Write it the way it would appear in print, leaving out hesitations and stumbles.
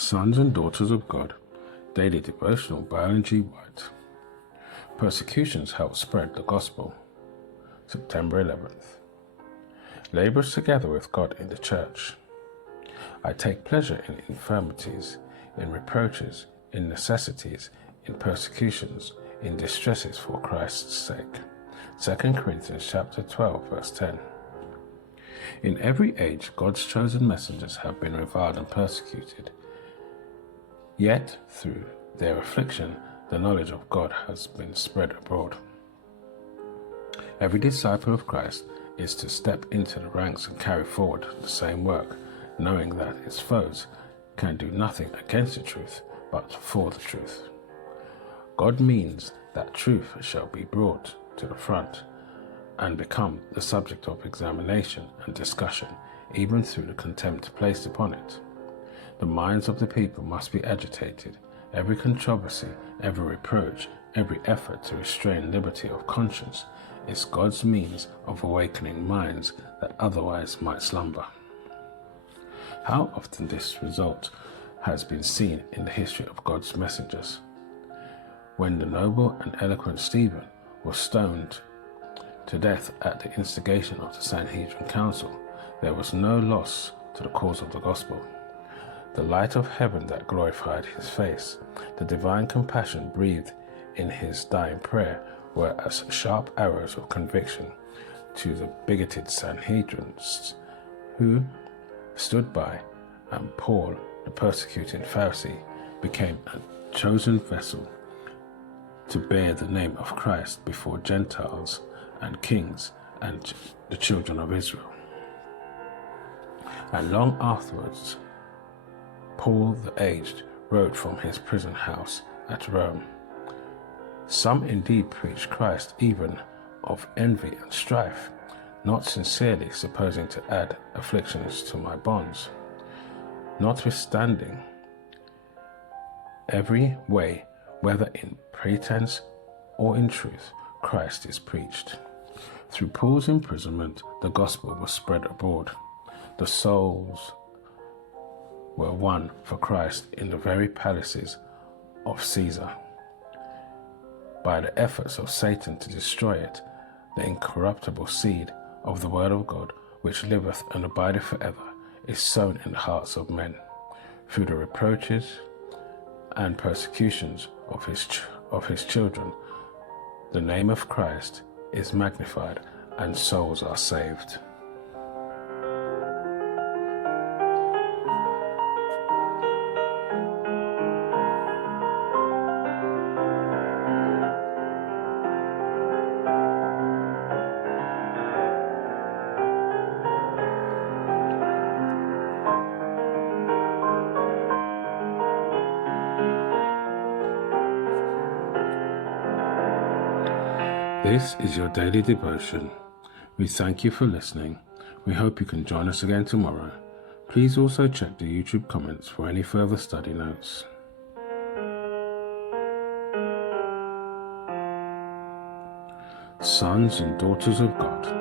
Sons and Daughters of God, Daily Devotional by Ellen G. White. Persecutions help spread the gospel. September 11th. Labours together with God in the church. I take pleasure in infirmities, in reproaches, in necessities, in persecutions, in distresses for Christ's sake. 2 Corinthians chapter 12, verse 10. In every age, God's chosen messengers have been reviled and persecuted. Yet, through their affliction, the knowledge of God has been spread abroad. Every disciple of Christ is to step into the ranks and carry forward the same work, knowing that its foes can do nothing against the truth, but for the truth. God means that truth shall be brought to the front and become the subject of examination and discussion, even through the contempt placed upon it. The minds of the people must be agitated. Every controversy, every reproach, every effort to restrain liberty of conscience is God's means of awakening minds that otherwise might slumber. How often this result has been seen in the history of God's messengers. When the noble and eloquent Stephen was stoned to death at the instigation of the Sanhedrin Council, there was no loss to the cause of the gospel. The light of heaven that glorified his face, the divine compassion breathed in his dying prayer, were as sharp arrows of conviction to the bigoted Sanhedrinists who stood by, and Paul, the persecuted Pharisee, became a chosen vessel to bear the name of Christ before Gentiles and kings and the children of Israel. And long afterwards, Paul the aged wrote from his prison house at Rome. Some indeed preach Christ even of envy and strife, not sincerely, supposing to add afflictions to my bonds. Notwithstanding, every way, whether in pretense or in truth, Christ is preached. Through Paul's imprisonment, the gospel was spread abroad. The souls were won for Christ in the very palaces of Caesar. By the efforts of Satan to destroy it, the incorruptible seed of the word of God, which liveth and abideth forever, is sown in the hearts of men. Through the reproaches and persecutions of his children, the name of Christ is magnified and souls are saved. This is your daily devotion. We thank you for listening. We hope you can join us again tomorrow. Please also check the YouTube comments for any further study notes. Sons and Daughters of God.